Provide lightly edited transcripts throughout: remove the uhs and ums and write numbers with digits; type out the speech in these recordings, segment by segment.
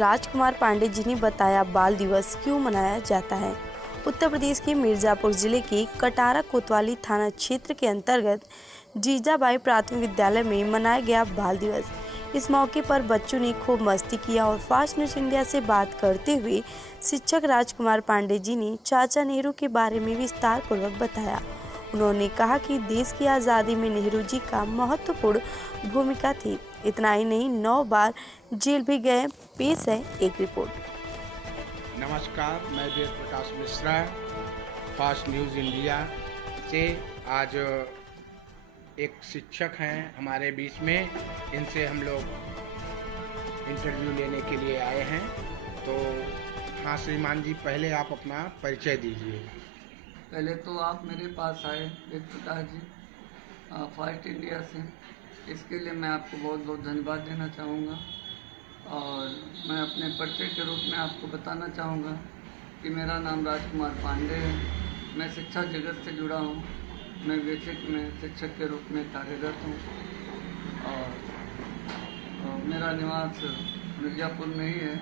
राजकुमार पांडे जी ने बताया बाल दिवस क्यों मनाया जाता है। उत्तर प्रदेश के मिर्ज़ापुर जिले के कटारा कोतवाली थाना क्षेत्र के अंतर्गत जीजाबाई प्राथमिक विद्यालय में मनाया गया बाल दिवस। इस मौके पर बच्चों ने खूब मस्ती किया और फास्ट न्यूज इंडिया से बात करते हुए शिक्षक राजकुमार पांडे जी ने चाचा नेहरू के बारे में विस्तार पूर्वक बताया। उन्होंने कहा कि देश की आज़ादी में नेहरू जी का महत्वपूर्ण भूमिका थी। इतना ही नहीं, 9 बार जेल भी गए। पेश है एक रिपोर्ट। नमस्कार, मैं Ved Prakash Mishra fast news India से। आज एक शिक्षक हैं हमारे बीच में, इनसे हम लोग इंटरव्यू लेने के लिए आए हैं। तो हाँ श्रीमान जी, पहले आप अपना परिचय दीजिए। पहले तो आप मेरे पास आए वेद प्रकाश जी फास्ट इंडिया से, इसके लिए मैं आपको बहुत बहुत धन्यवाद देना चाहूँगा। और मैं अपने परिचय के रूप में आपको बताना चाहूँगा कि मेरा नाम राजकुमार पांडे है। मैं शिक्षा जगत से जुड़ा हूँ। मैं बेसिक में शिक्षक के रूप में कार्यरत हूँ और मेरा निवास मिर्ज़ापुर में ही है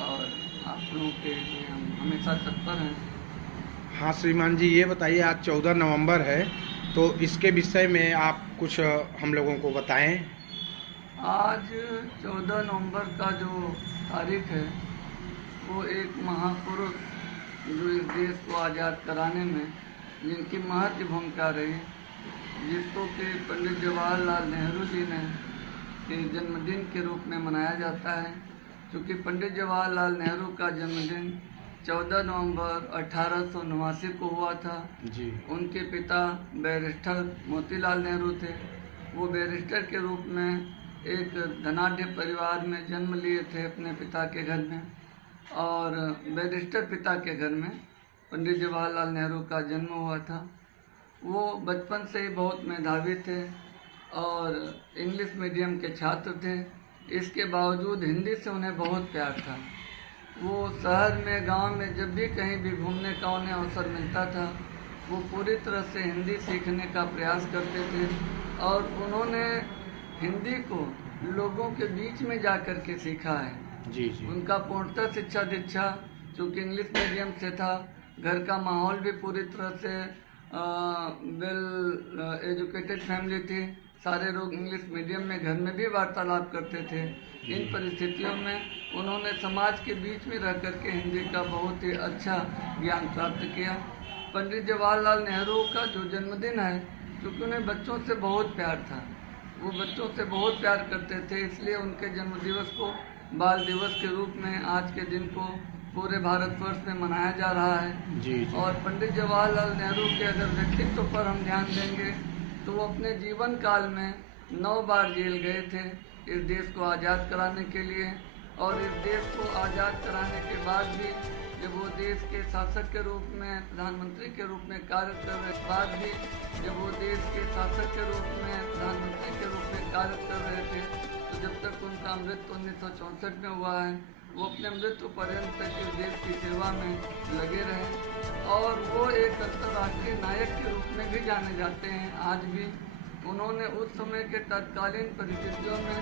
और आप लोगों के लिए हम हमेशा तत्पर हैं। हाँ श्रीमान जी, ये बताइए, आज 14 नवंबर है, तो इसके विषय में आप कुछ हम लोगों को बताएं। आज 14 नवंबर का जो तारीख है वो एक महापुरुष जो इस देश को आज़ाद कराने में जिनकी महत्वपूर्ण भूमिका रही, जिसको कि पंडित जवाहरलाल नेहरू जी ने के जन्मदिन के रूप में मनाया जाता है। क्योंकि पंडित जवाहरलाल नेहरू का जन्मदिन 14 नवंबर 1889 को हुआ था जी। उनके पिता बैरिस्टर मोतीलाल नेहरू थे। वो बैरिस्टर के रूप में एक धनाढ्य परिवार में जन्म लिए थे अपने पिता के घर में, और बैरिस्टर पिता के घर में पंडित जवाहरलाल नेहरू का जन्म हुआ था। वो बचपन से ही बहुत मेधावी थे और इंग्लिश मीडियम के छात्र थे। इसके बावजूद हिंदी से उन्हें बहुत प्यार था। वो शहर में, गांव में जब भी कहीं भी घूमने का उन्हें अवसर मिलता था, वो पूरी तरह से हिंदी सीखने का प्रयास करते थे और उन्होंने हिंदी को लोगों के बीच में जा कर के सीखा है। जी जी। उनका पूर्णतः शिक्षा दीक्षा चूँकि इंग्लिश मीडियम से था, घर का माहौल भी पूरी तरह से वेल एजुकेटेड फैमिली थी। सारे लोग इंग्लिश मीडियम में घर में भी वार्तालाप करते थे। इन परिस्थितियों में उन्होंने समाज के बीच में रह कर के हिंदी का बहुत ही अच्छा ज्ञान प्राप्त किया। पंडित जवाहरलाल नेहरू का जो जन्मदिन है, क्योंकि उन्हें बच्चों से बहुत प्यार था, वो बच्चों से बहुत प्यार करते थे, इसलिए उनके जन्मदिवस को बाल दिवस के रूप में आज के दिन को पूरे भारतवर्ष में मनाया जा रहा है। जी जी। और पंडित जवाहरलाल नेहरू के अगर व्यक्तित्व पर हम ध्यान देंगे तो वो अपने जीवन काल में 9 बार जेल गए थे इस देश को आज़ाद कराने के लिए। और इस देश को आज़ाद कराने के बाद भी जब वो देश के शासक के रूप में, प्रधानमंत्री के रूप में कार्य कर रहे बाद भी जब वो देश के शासक के रूप में, प्रधानमंत्री के रूप में कार्य कर रहे थे, तो जब तक उनका मृत्यु 1964 में हुआ है, वो अपने मृत्यु पर्यंत तक इस देश की सेवा में लगे रहे और वो एक अंतर्राष्ट्रीय नायक के रूप में भी जाने जाते हैं आज भी। उन्होंने उस समय के तत्कालीन परिस्थितियों में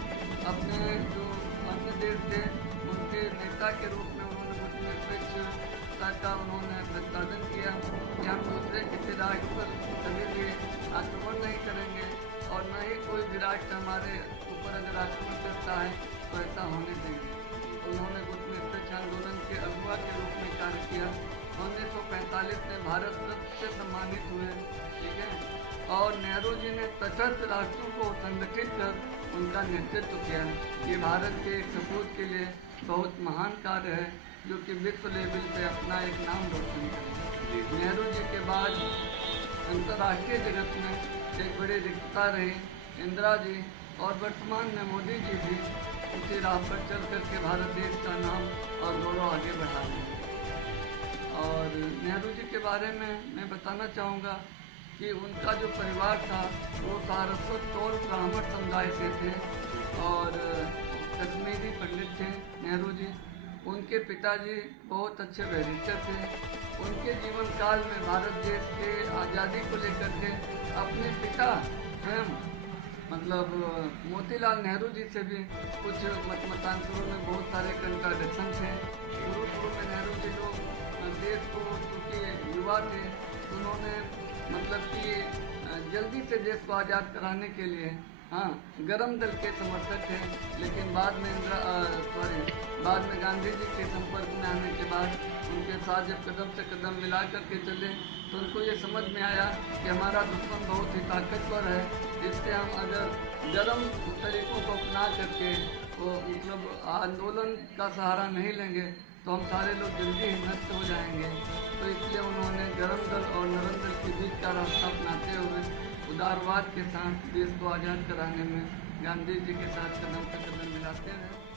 अपने जो अन्य देश थे उनके नेता के रूप में उन्होंने मुस्लिमता का उन्होंने प्रतिपादन किया कि हम दूसरे किसी राष्ट्र पर कभी भी आक्रमण नहीं करेंगे और न ही कोई भी राष्ट्र हमारे ऊपर अगर आक्रमण करता है तो ऐसा होने देंगे। उन्होंने गुटनिरपेक्ष आंदोलन के अगुवा के रूप में कार्य किया। 1945 में भारत रत्न से सम्मानित हुए, ठीक है। और नेहरू जी ने तटस्थ राष्ट्रों को संगठित कर उनका नेतृत्व किया। ये भारत के एक सपूत के लिए बहुत महान कार्य है जो कि विश्व लेवल पे अपना एक नाम रोशन करे। नेहरू जी के बाद अंतर्राष्ट्रीय जगत में एक बड़ी रिक्तता रही। इंदिरा जी और वर्तमान में मोदी जी भी उसी राह पर चल करके भारत देश का नाम और गौरव आगे बढ़ा रहे हैं। और नेहरू जी के बारे में मैं बताना चाहूँगा कि उनका जो परिवार था वो सारस्वत कौल ब्राह्मण समुदाय से थे और कश्मीरी पंडित थे नेहरू जी। उनके पिताजी बहुत अच्छे बैरिस्टर थे। उनके जीवन काल में भारत देश के आज़ादी को लेकर के अपने पिता स्वयं मतलब मोतीलाल नेहरू जी से भी कुछ मतांतरों में बहुत सारे कंट्राडिक्शन थे। शुरू में नेहरू जी लोग देश को, चूँकि युवा थे, उन्होंने मतलब कि जल्दी से देश को आज़ाद कराने के लिए गरम दल के समर्थक थे। लेकिन बाद में गांधी जी के संपर्क में आने के बाद उनके साथ जब कदम से कदम मिला करके चले तो उनको ये समझ में आया कि हमारा दुश्मन बहुत ही ताकतवर है, इससे हम अगर गर्म तरीकों को अपना करके वो मतलब आंदोलन का सहारा नहीं लेंगे तो हम सारे लोग जल्दी ही नष्ट हो जाएंगे। तो इसलिए उन्होंने गर्म दल और नरम दल के बीच का रास्ता अपनाते हुए उदारवाद के साथ देश को आज़ाद कराने में गांधी जी के साथ कदम से कदम मिलाते रहे।